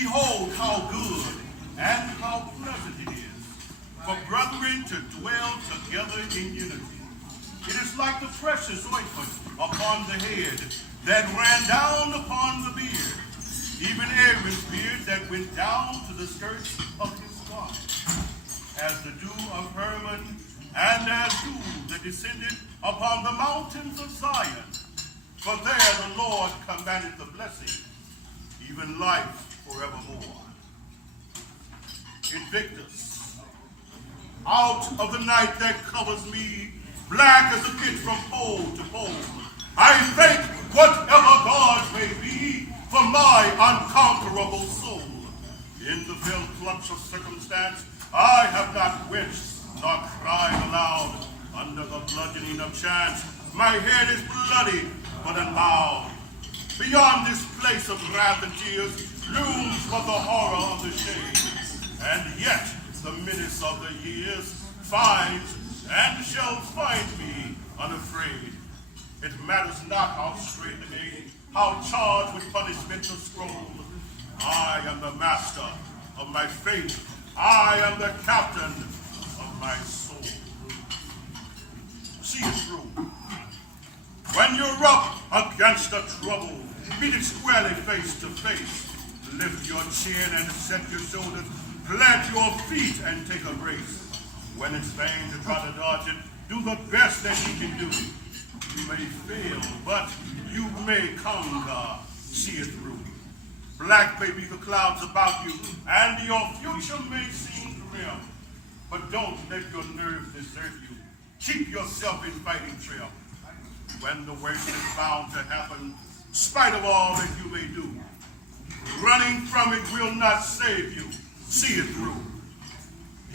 Behold how good and how pleasant it is for brethren to dwell together in unity. It is like the precious ointment upon the head that ran down upon the beard, even Aaron's beard that went down to the skirts of his garment, as the dew of Hermon, and as dew that descended upon the mountains of Zion. For there the Lord commanded the blessing, even life forevermore. Invictus, out of the night that covers me, black as a pit from pole to pole, I thank whatever God may be for my unconquerable soul. In the fell clutch of circumstance, I have not quenched nor cried aloud. Under the bludgeoning of chance, my head is bloody but unbowed. Beyond this place of wrath and tears looms but the horror of the shade. And yet the menace of the years finds and shall find me unafraid. It matters not how straight the gate, how charged with punishment the scroll. I am the master of my fate. I am the captain of my soul. See it through. When you're up against a trouble, meet it squarely face to face. Lift your chin and set your shoulders. Plant your feet and take a brace. When it's vain to try to dodge it, do the best that you can do. You may fail, but you may conquer. See it through. Black may be the clouds about you, and your future may seem grim. But don't let your nerves desert you. Keep yourself in fighting trim. When the worst is bound to happen, spite of all that you may do, running from it will not save you. See it through.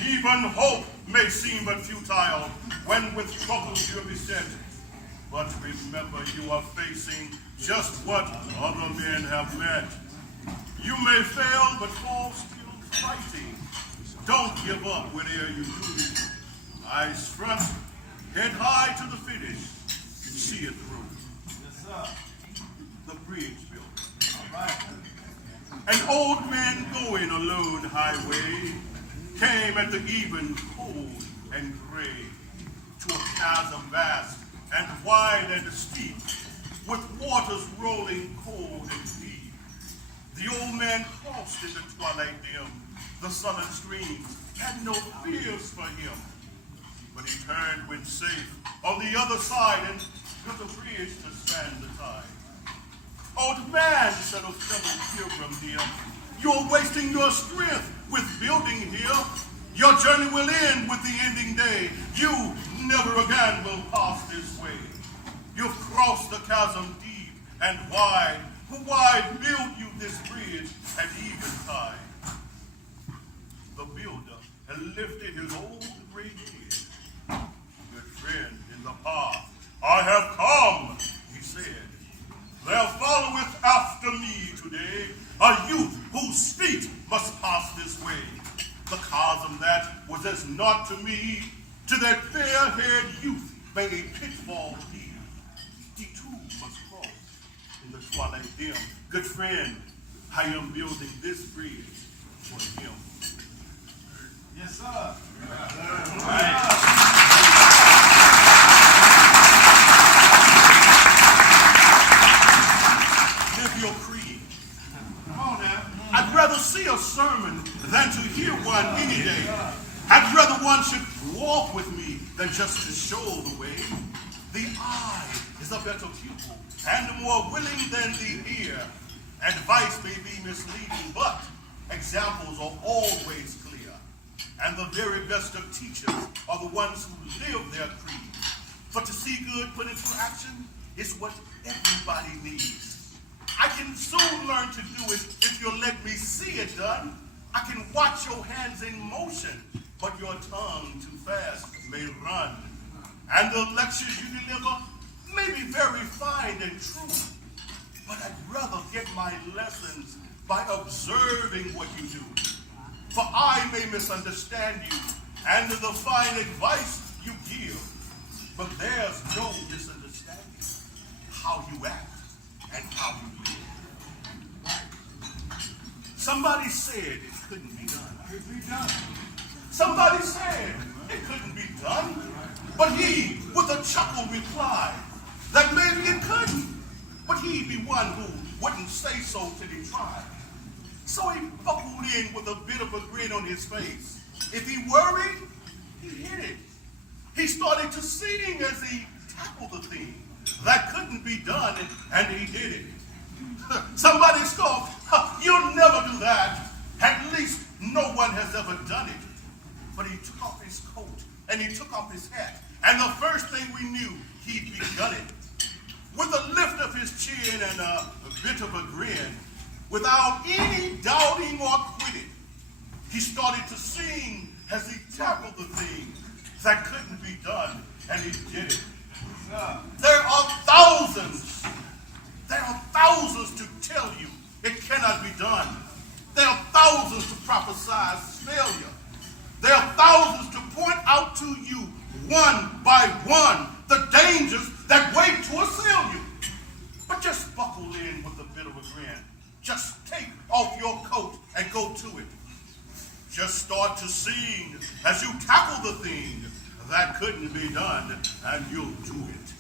Even hope may seem but futile when with troubles you're beset. But remember, you are facing just what other men have met. You may fail, but fall still fighting. Don't give up whatever you do. Eyes front, head high to the finish. See it through. Yes, sir. The bridge built. All right. An old man going a lone highway came at the even, cold and gray, to a chasm vast and wide and steep, with waters rolling cold and deep. The old man crossed in the twilight dim. The sullen streams had no fears for him. But he turned when safe on the other side and built a bridge to span the tide. Old man, said a fellow pilgrim here, you're wasting your strength with building here. Your journey will end with the ending day. You never again will pass this way. You've crossed the chasm deep and wide. Why build you this bridge at eventide? The builder had lifted his old gray head. Good friend, in the path I have come, he said. There followeth after me today a youth whose feet must pass this way. The chasm that was as naught to me, to that fair-haired youth may a pitfall be. He too must cross in the twilight dim. Good friend, I am building this bridge for him. Yes, sir. All right. Your creed. Come on now. I'd rather see a sermon than to hear one any day. I'd rather one should walk with me than just to show the way. The eye is a better pupil and more willing than the ear. Advice may be misleading, but examples are always clear. And the very best of teachers are the ones who live their creed. For to see good put into action is what everybody needs. I can soon learn to do it if you'll let me see it done. I can watch your hands in motion, but your tongue too fast may run. And the lectures you deliver may be very fine and true, but I'd rather get my lessons by observing what you do. For I may misunderstand you and the fine advice you give, but there's no misunderstanding how you act and how you live. Somebody said it couldn't be done. Could be done. Somebody said it couldn't be done. But he, with a chuckle, replied that maybe it couldn't. But he'd be one who wouldn't say so till he tried. So he buckled in with a bit of a grin on his face. If he worried, he hit it. He started to sing as he tackled the thing that couldn't be done, and he did it. Somebody scoffed, "You'll never do that. At least no one has ever done it." But he took off his coat and he took off his hat, and the first thing we knew, he'd begun it. With a lift of his chin and a bit of a grin, without any doubting or quitting, he started to sing as he tackled the thing that couldn't be done, and he did it. There are thousands to tell you it cannot be done. There are thousands to prophesy failure. There are thousands to point out to you one by one the dangers that wait to assail you. But just buckle in with a bit of a grin. Just take off your coat and go to it. Just start to sing as you tackle the thing that couldn't be done, and you'll do it.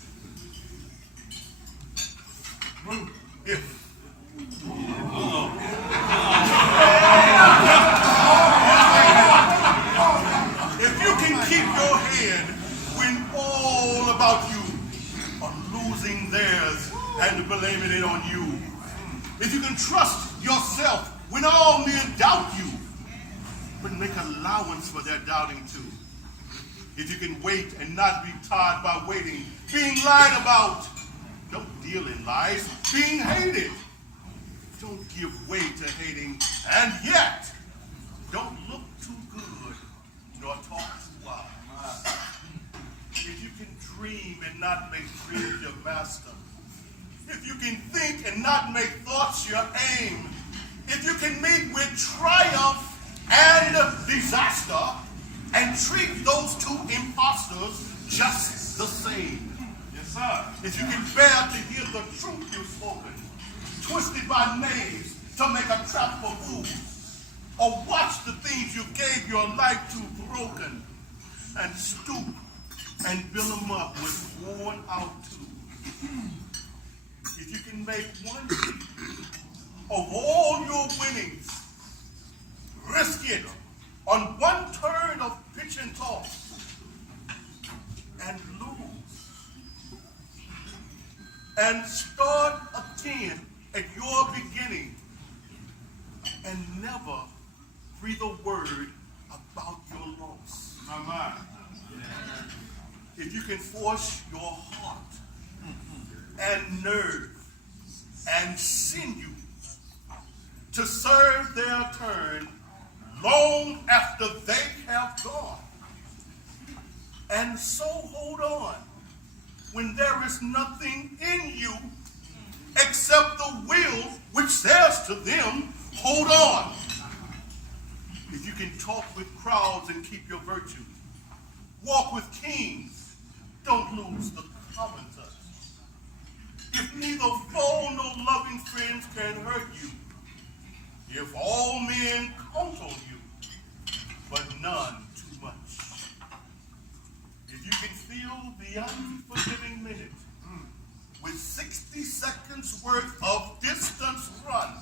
If you can keep your head when all about you are losing theirs and blaming it on you, if you can trust yourself when all men doubt you, but make allowance for their doubting too, if you can wait and not be tired by waiting, being lied about, don't deal in lies, being hated, don't give way to hating, and yet don't look too good nor talk too wise. If you can dream and not make dreams your master, if you can think and not make thoughts your aim, if you can meet with triumph and disaster and treat those two impostors just the same. Yes, sir. If you can bear to hear the truth you've spoken, twisted by knaves to make a trap for fools, or watch the things you gave your life to broken, and stoop and build them up with worn out too. If you can make one of all your winnings, risk it on one turn of pitch and toss, and lose, and start again at your beginning, and never breathe a word about your loss. My mind. If you can force your heart and nerve and sinew to serve their turn long after they have gone, and so hold on when there is nothing in you except the will which says to them, hold on. If you can talk with crowds and keep your virtue, walk with kings, don't lose the common touch. If neither foe nor loving friends can hurt you, if all men count on you, but none too much, if you can feel the unforgiving minute with 60 seconds worth of distance run,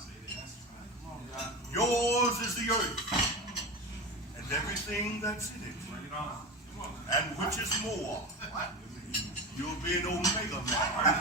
yours is the earth and everything that's in it, and which is more, you'll be an Omega man.